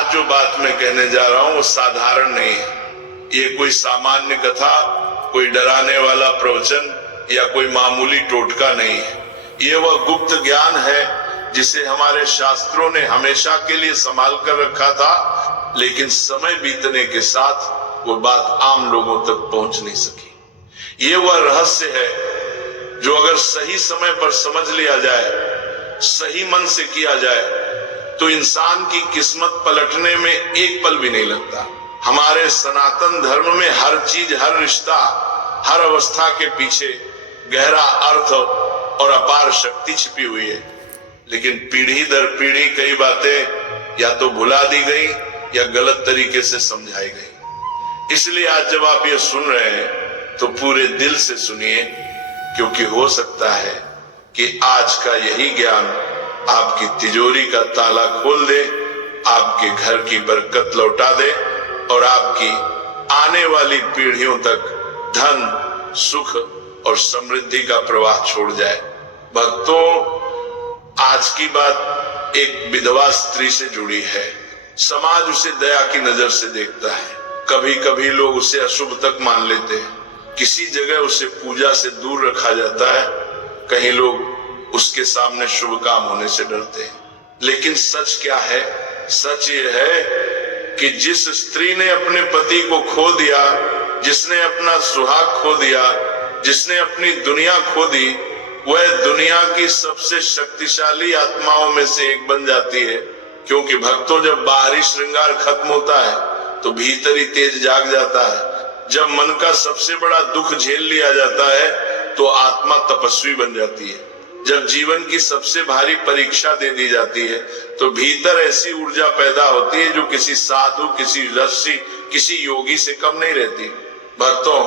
आज जो बात मैं कहने जा रहा हूं वो साधारण नहीं है। ये कोई सामान्य कथा, कोई डराने वाला प्रवचन या कोई मामूली टोटका नहीं है। ये वह गुप्त ज्ञान है जिसे हमारे शास्त्रों ने हमेशा के लिए संभाल कर रखा था, लेकिन समय बीतने के साथ वो बात आम लोगों तक पहुंच नहीं सकी। ये वह रहस्य है जो अगर सही समय पर समझ लिया जाए, सही मन से किया जाए, तो इंसान की किस्मत पलटने में एक पल भी नहीं लगता। हमारे सनातन धर्म में हर चीज, हर रिश्ता, हर अवस्था के पीछे गहरा अर्थ और अपार शक्ति छिपी हुई है, लेकिन पीढ़ी दर पीढ़ी कई बातें या तो भुला दी गई या गलत तरीके से समझाई गई। इसलिए आज जब आप ये सुन रहे हैं तो पूरे दिल से सुनिए, क्योंकि हो सकता है कि आज का यही ज्ञान आपकी तिजोरी का ताला खोल दे, आपके घर की बरकत लौटा दे और आपकी आने वाली पीढ़ियों तक धन, सुख और समृद्धि का प्रवाह छोड़ जाए। भक्तों, आज की बात एक विधवा स्त्री से जुड़ी है। समाज उसे दया की नजर से देखता है। कभी कभी लोग उसे अशुभ तक मान लेते हैं। किसी जगह उसे पूजा से दूर रखा जाता है। कहीं लोग उसके सामने शुभ काम होने से डरते हैं। लेकिन सच क्या है? सच ये है कि जिस स्त्री ने अपने पति को खो दिया, जिसने अपना सुहाग खो दिया, जिसने अपनी दुनिया खो दी, वह दुनिया की सबसे शक्तिशाली आत्माओं में से एक बन जाती है। क्योंकि भक्तों, जब बाहरी श्रृंगार खत्म होता है तो भीतरी तेज जाग जाता है। जब मन का सबसे बड़ा दुख झेल लिया जाता है तो आत्मा तपस्वी बन जाती है। जब जीवन की सबसे भारी परीक्षा दे दी जाती है तो भीतर ऐसी ऊर्जा पैदा होती है जो किसी साधु, किसी ऋषि, किसी योगी से कम नहीं रहती। भक्तों,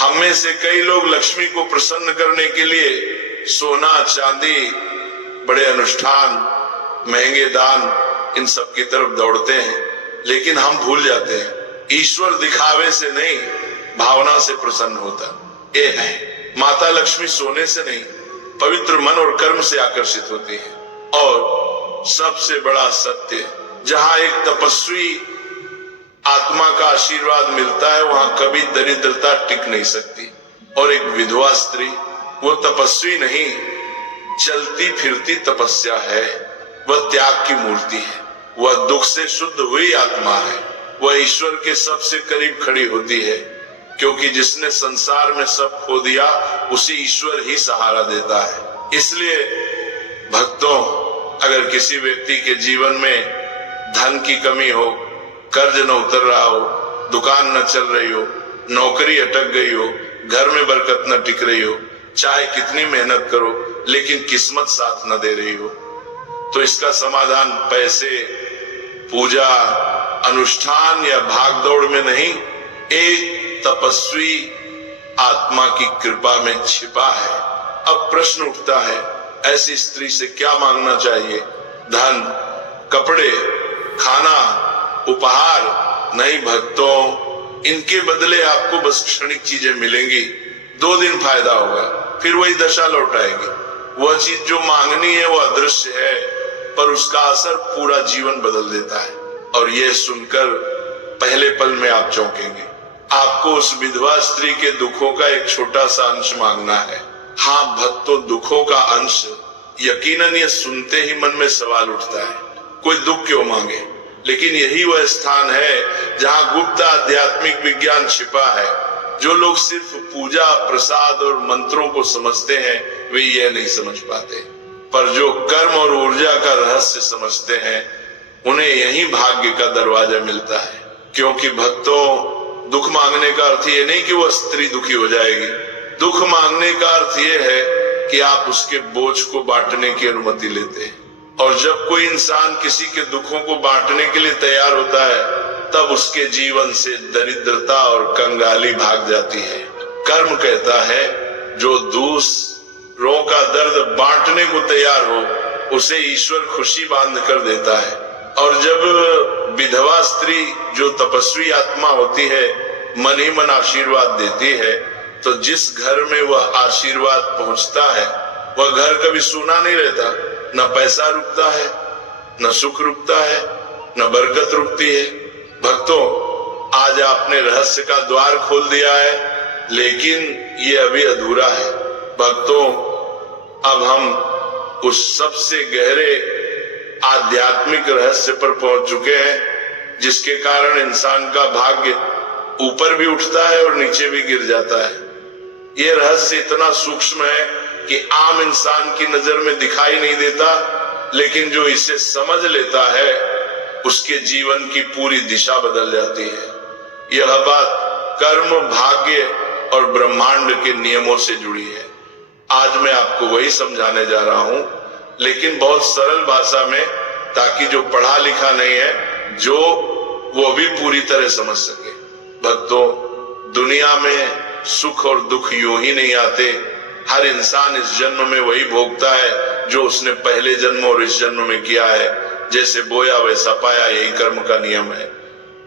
हम में से कई लोग लक्ष्मी को प्रसन्न करने के लिए सोना, चांदी, बड़े अनुष्ठान, महंगे दान, इन सब की तरफ दौड़ते हैं, लेकिन हम भूल जाते हैं ईश्वर दिखावे से नहीं, भावना से प्रसन्न होता ये है। माता लक्ष्मी सोने से नहीं, पवित्र मन और कर्म से आकर्षित होती है। और सबसे बड़ा सत्य, जहां एक तपस्वी आत्मा का आशीर्वाद मिलता है वहां कभी दरिद्रता टिक नहीं सकती। और एक विधवा स्त्री, वो तपस्वी नहीं, चलती फिरती तपस्या है। वह त्याग की मूर्ति है। वह दुख से शुद्ध हुई आत्मा है। वह ईश्वर के सबसे करीब खड़ी होती है, क्योंकि जिसने संसार में सब खो दिया उसे ईश्वर ही सहारा देता है। इसलिए भक्तों, अगर किसी व्यक्ति के जीवन में धन की कमी हो, कर्ज न उतर रहा हो, दुकान न चल रही हो, नौकरी अटक गई हो, घर में बरकत न टिक रही हो, चाहे कितनी मेहनत करो लेकिन किस्मत साथ न दे रही हो, तो इसका समाधान पैसे, पूजा, अनुष्ठान या भागदौड़ में नहीं, एक तपस्वी आत्मा की कृपा में छिपा है। अब प्रश्न उठता है, ऐसी स्त्री से क्या मांगना चाहिए? धन, कपड़े, खाना, उपहार? नहीं भक्तों, इनके बदले आपको बस क्षणिक चीजें मिलेंगी। 2 दिन फायदा होगा, फिर वही दशा लौट आएगी। वह चीज जो मांगनी है वो अदृश्य है, पर उसका असर पूरा जीवन बदल देता है। और यह सुनकर पहले पल में आप चौंकेंगे। आपको उस विधवा स्त्री के दुखों का एक छोटा सा अंश मांगना है। हाँ भक्तों, दुखों का अंश। यकीनन ये सुनते ही मन में सवाल उठता है, कोई दुख क्यों मांगे? लेकिन यही वह स्थान है जहाँ गुप्त आध्यात्मिक विज्ञान छिपा है। जो लोग सिर्फ पूजा, प्रसाद और मंत्रों को समझते हैं वे यह नहीं समझ पाते, पर जो कर्म और ऊर्जा का रहस्य समझते हैं उन्हें यही भाग्य का दरवाजा मिलता है। क्योंकि भक्तों, दुख मांगने का अर्थ ये नहीं कि वह स्त्री दुखी हो जाएगी। दुख मांगने का अर्थ ये है कि आप उसके बोझ को बांटने की अनुमति लेते हैं। और जब कोई इंसान किसी के दुखों को बांटने के लिए तैयार होता है तब उसके जीवन से दरिद्रता और कंगाली भाग जाती है। कर्म कहता है, जो दूसरों का दर्द बांटने को तैयार हो उसे ईश्वर खुशी बांध कर देता है। और जब विधवा स्त्री, जो तपस्वी आत्मा होती है, मन ही मन आशीर्वाद देती है, तो जिस घर में वह आशीर्वाद पहुंचता है वह घर कभी सूना नहीं रहता। न पैसा रुकता है, न सुख रुकता है, न बरकत रुकती है। भक्तों, आज आपने रहस्य का द्वार खोल दिया है, लेकिन ये अभी अधूरा है। भक्तों, अब हम उस सबसे गहरे आध्यात्मिक रहस्य पर पहुंच चुके हैं, जिसके कारण इंसान का भाग्य ऊपर भी उठता है और नीचे भी गिर जाता है। ये रहस्य इतना सूक्ष्म है कि आम इंसान की नजर में दिखाई नहीं देता, लेकिन जो इसे समझ लेता है उसके जीवन की पूरी दिशा बदल जाती है। यह बात कर्म, भाग्य और ब्रह्मांड के नियमों से जुड़ी है। आज मैं आपको वही समझाने जा रहा हूं, लेकिन बहुत सरल भाषा में, ताकि जो पढ़ा लिखा नहीं है जो वो भी पूरी तरह समझ सके। भक्तों, दुनिया में सुख और दुख यूं ही नहीं आते। हर इंसान इस जन्म में वही भोगता है जो उसने पहले जन्म और इस जन्म में किया है। जैसे बोया वैसा पाया, यही कर्म का नियम है।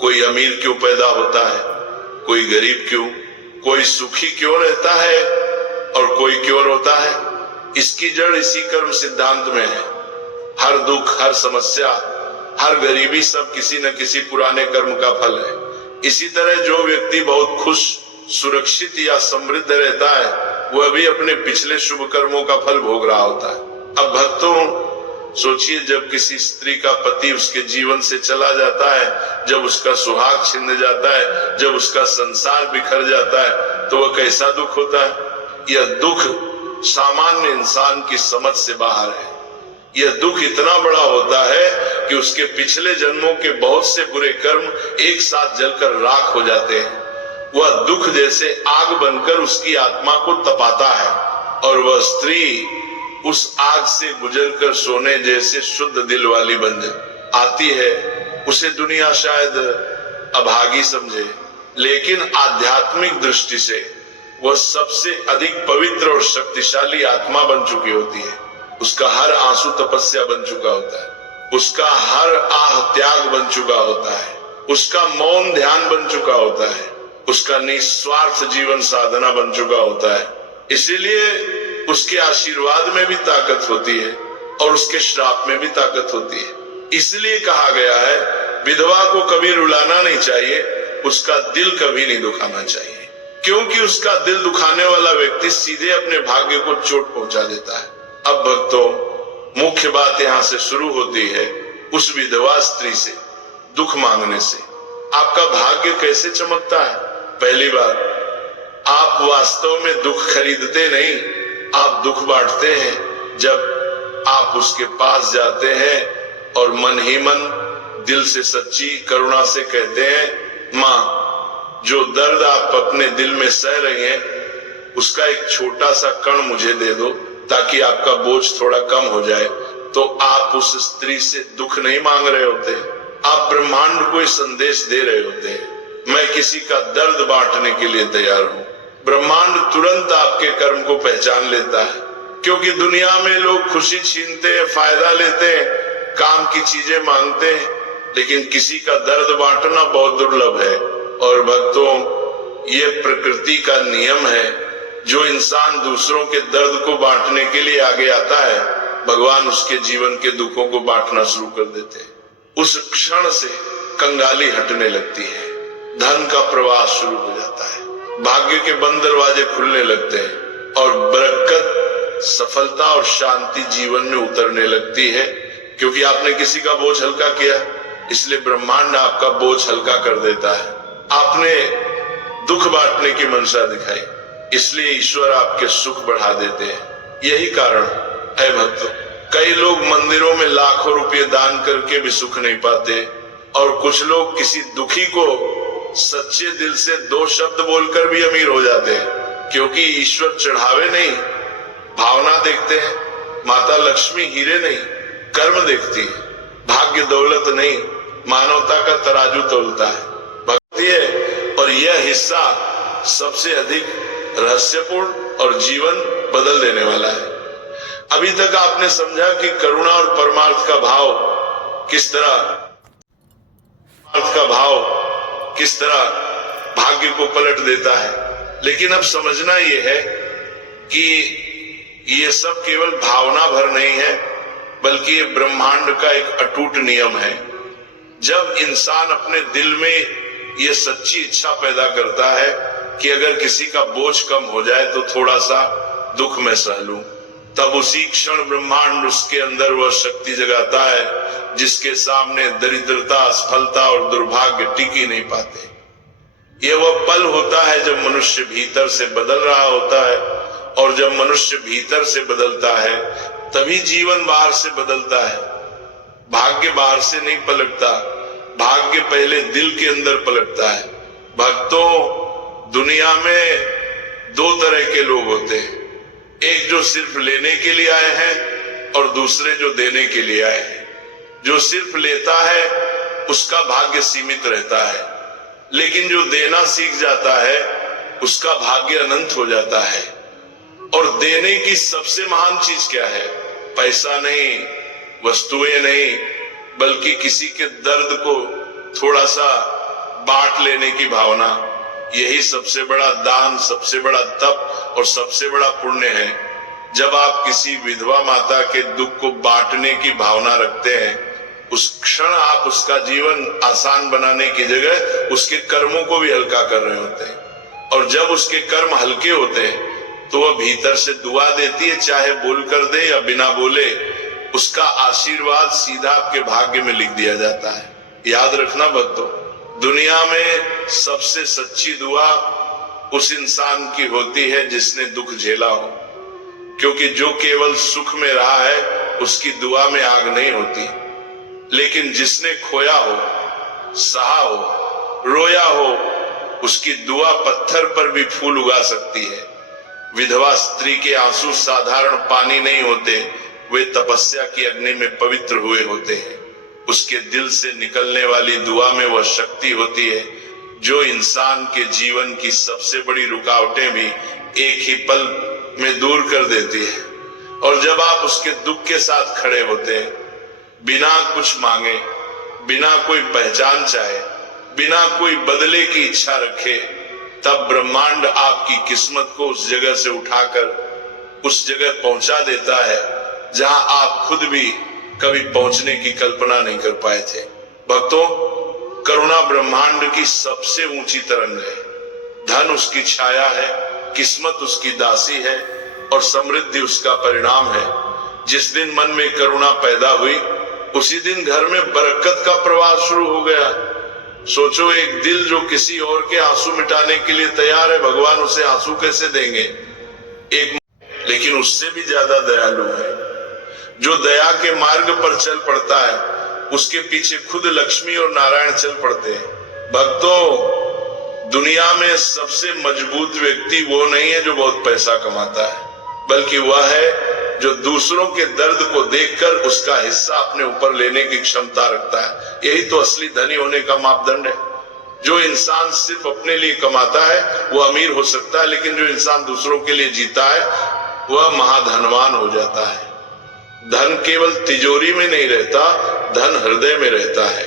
कोई अमीर क्यों पैदा होता है, कोई गरीब क्यों, कोई सुखी क्यों रहता है और कोई क्यों रोता है, इसकी जड़ इसी कर्म सिद्धांत में है। हर दुख, हर समस्या, हर गरीबी सब किसी न किसी पुराने कर्म का फल है। इसी तरह जो व्यक्ति बहुत खुश, सुरक्षित या समृद्ध रहता है, वह भी अपने पिछले शुभ कर्मों का फल भोग रहा होता है। अब भक्तों, सोचिए, जब किसी स्त्री का पति उसके जीवन से चला जाता है, जब उसका सुहाग छिन जाता है, जब उसका संसार बिखर जाता है, तो वह कैसा दुख होता है। यह दुख सामान्य इंसान की समझ से बाहर है। यह दुख इतना बड़ा होता है कि उसके पिछले जन्मों के बहुत से बुरे कर्म एक साथ जलकर राख हो जाते हैं। वह दुख जैसे आग बनकर उसकी आत्मा को तपाता है, और वह स्त्री उस आग से गुजरकर सोने जैसे शुद्ध दिल वाली बन आती है। उसे दुनिया शायद अभागी समझे, लेकिन आध्यात्मिक दृष्टि से वह सबसे अधिक पवित्र और शक्तिशाली आत्मा बन चुकी होती है। उसका हर आंसू तपस्या बन चुका होता है, उसका हर आह त्याग बन चुका होता है, उसका मौन ध्यान बन चुका होता है, उसका निस्वार्थ जीवन साधना बन चुका होता है। इसीलिए उसके आशीर्वाद में भी ताकत होती है और उसके श्राप में भी ताकत होती है। इसलिए कहा गया है, विधवा को कभी रुलाना नहीं चाहिए, उसका दिल कभी नहीं दुखाना चाहिए, क्योंकि उसका दिल दुखाने वाला व्यक्ति सीधे अपने भाग्य को चोट पहुंचा देता है। अब भक्तों, मुख्य बात यहां से शुरू होती है उस विधवा स्त्री से, दुख मांगने से। आपका भाग्य कैसे चमकता है? पहली बात, आप वास्तव में दुख खरीदते नहीं, आप दुख बांटते हैं। जब आप उसके पास जाते हैं और मन ही मन दिल से सच्ची करुणा से कहते हैं, माँ, जो दर्द आप अपने दिल में सह रही हैं, उसका एक छोटा सा कण मुझे दे दो, ताकि आपका बोझ थोड़ा कम हो जाए, तो आप उस स्त्री से दुख नहीं मांग रहे होते, आप ब्रह्मांड को संदेश दे रहे होते हैं, मैं किसी का दर्द बांटने के लिए तैयार हूँ। ब्रह्मांड तुरंत आपके कर्म को पहचान लेता है, क्योंकि दुनिया में लोग खुशी छीनते हैं, फायदा लेते हैं, काम की चीजें मांगते हैं, लेकिन किसी का दर्द बांटना बहुत दुर्लभ है। और भक्तों, ये प्रकृति का नियम है। जो इंसान दूसरों के दर्द को बांटने के लिए आगे आता है, भगवान उसके जीवन के दुखों को बांटना शुरू कर देते हैं। उस क्षण से कंगाली हटने लगती है, धन का प्रवाह शुरू हो जाता है, भाग्य के बंद दरवाजे खुलने लगते हैं, और बरकत, सफलता और शांति जीवन में उतरने लगती है। क्योंकि आपने किसी का बोझ हल्का किया, इसलिए ब्रह्मांड आपका बोझ हल्का कर देता है। आपने दुख बांटने की मंशा दिखाई, इसलिए ईश्वर आपके सुख बढ़ा देते हैं। यही कारण है भक्तों, कई लोग मंदिरों में लाखों रुपए दान करके भी सुख नहीं पाते, और कुछ लोग किसी दुखी को सच्चे दिल से 2 शब्द बोलकर भी अमीर हो जाते हैं। क्योंकि ईश्वर चढ़ावे नहीं, भावना देखते हैं। माता लक्ष्मी हीरे नहीं, कर्म देखती है। भाग्य दौलत नहीं, मानवता का तराजू तोलता है। भक्ति है, और यह हिस्सा सबसे अधिक रहस्यपूर्ण और जीवन बदल देने वाला है। अभी तक आपने समझा कि करुणा और परमार्थ का भाव किस तरह भाग्य को पलट देता है। लेकिन अब समझना यह है कि ये सब केवल भावना भर नहीं है, बल्कि ये ब्रह्मांड का एक अटूट नियम है। जब इंसान अपने दिल में ये सच्ची इच्छा पैदा करता है कि अगर किसी का बोझ कम हो जाए तो थोड़ा सा दुख मैं सह लूं, तब उसी क्षण ब्रह्मांड उसके अंदर वह शक्ति जगाता है जिसके सामने दरिद्रता, असफलता और दुर्भाग्य टिक ही नहीं पाते। यह वह पल होता है जब मनुष्य भीतर से बदल रहा होता है, और जब मनुष्य भीतर से बदलता है तभी जीवन बाहर से बदलता है। भाग्य बाहर से नहीं पलटता, भाग्य पहले दिल के अंदर पलटता है। भक्तों, दुनिया में दो तरह के लोग होते हैं, एक जो सिर्फ लेने के लिए आए हैं और दूसरे जो देने के लिए आए हैं। जो सिर्फ लेता है उसका भाग्य सीमित रहता है, लेकिन जो देना सीख जाता है उसका भाग्य अनंत हो जाता है। और देने की सबसे महान चीज क्या है? पैसा नहीं, वस्तुएं नहीं, बल्कि किसी के दर्द को थोड़ा सा बांट लेने की भावना। यही सबसे बड़ा दान, सबसे बड़ा तप और सबसे बड़ा पुण्य है। जब आप किसी विधवा माता के दुख को बांटने की भावना रखते हैं, उस क्षण आप उसका जीवन आसान बनाने की जगह उसके कर्मों को भी हल्का कर रहे होते हैं। और जब उसके कर्म हल्के होते हैं तो वह भीतर से दुआ देती है, चाहे बोल कर दे या बिना बोले, उसका आशीर्वाद सीधा आपके भाग्य में लिख दिया जाता है। याद रखना भक्तों, दुनिया में सबसे सच्ची दुआ उस इंसान की होती है जिसने दुख झेला हो, क्योंकि जो केवल सुख में रहा है उसकी दुआ में आग नहीं होती। लेकिन जिसने खोया हो, सहा हो, रोया हो, उसकी दुआ पत्थर पर भी फूल उगा सकती है। विधवा स्त्री के आंसू साधारण पानी नहीं होते, वे तपस्या की अग्नि में पवित्र हुए होते हैं। उसके दिल से निकलने वाली दुआ में वह शक्ति होती है जो इंसान के जीवन की सबसे बड़ी रुकावटें भी एक ही पल में दूर कर देती है। और जब आप उसके दुख के साथ खड़े होते हैं, बिना कुछ मांगे, बिना कोई पहचान चाहे, बिना कोई बदले की इच्छा रखे, तब ब्रह्मांड आपकी किस्मत को उस जगह से उठाकर उस जगह पहुंचा देता है जहां आप खुद भी कभी पहुंचने की कल्पना नहीं कर पाए थे। भक्तों, करुणा ब्रह्मांड की सबसे ऊंची तरंग है। धन उसकी छाया है, किस्मत उसकी दासी है और समृद्धि उसका परिणाम है। जिस दिन मन में करुणा पैदा हुई, उसी दिन घर में बरकत का प्रवाह शुरू हो गया। सोचो, एक दिल जो किसी और के आंसू मिटाने के लिए तैयार है, भगवान उसे आंसू कैसे देंगे? लेकिन उससे भी ज्यादा दयालु है जो दया के मार्ग पर चल पड़ता है, उसके पीछे खुद लक्ष्मी और नारायण चल पड़ते हैं। भक्तों, दुनिया में सबसे मजबूत व्यक्ति वो नहीं है जो बहुत पैसा कमाता है, बल्कि वह है जो दूसरों के दर्द को देखकर उसका हिस्सा अपने ऊपर लेने की क्षमता रखता है। यही तो असली धनी होने का मापदंड है। जो इंसान सिर्फ अपने लिए कमाता है वो अमीर हो सकता है, लेकिन जो इंसान दूसरों के लिए जीता है वह महाधनवान हो जाता है। धन केवल तिजोरी में नहीं रहता, धन हृदय में रहता है।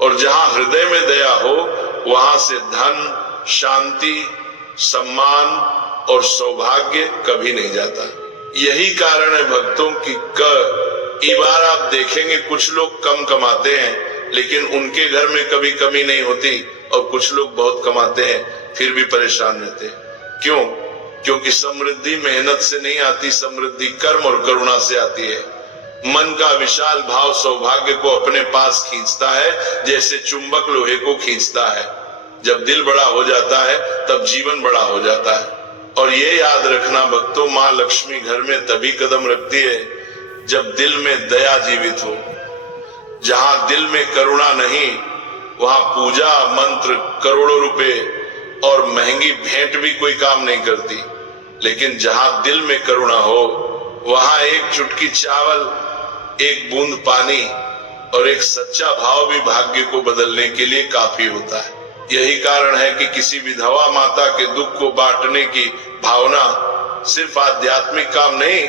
और जहां हृदय में दया हो, वहां से धन, शांति, सम्मान और सौभाग्य कभी नहीं जाता। यही कारण है भक्तों की कई बार आप देखेंगे कुछ लोग कम कमाते हैं लेकिन उनके घर में कभी कमी नहीं होती, और कुछ लोग बहुत कमाते हैं फिर भी परेशान रहते हैं। क्यों? क्योंकि समृद्धि मेहनत से नहीं आती, समृद्धि कर्म और करुणा से आती है। मन का विशाल भाव सौभाग्य को अपने पास खींचता है, जैसे चुंबक लोहे को खींचता है। जब दिल बड़ा हो जाता है तब जीवन बड़ा हो जाता है। और ये याद रखना भक्तों, माँ लक्ष्मी घर में तभी कदम रखती है जब दिल में दया जीवित हो। जहां दिल में करुणा नहीं, वहां पूजा, मंत्र, करोड़ों रुपए और महंगी भेंट भी कोई काम नहीं करती। लेकिन जहां दिल में करुणा हो, वहां एक चुटकी चावल, एक बूंद पानी और एक सच्चा भाव भी भाग्य को बदलने के लिए काफी होता है। यही कारण है कि किसी विधवा माता के दुख को बांटने की भावना सिर्फ आध्यात्मिक काम नहीं,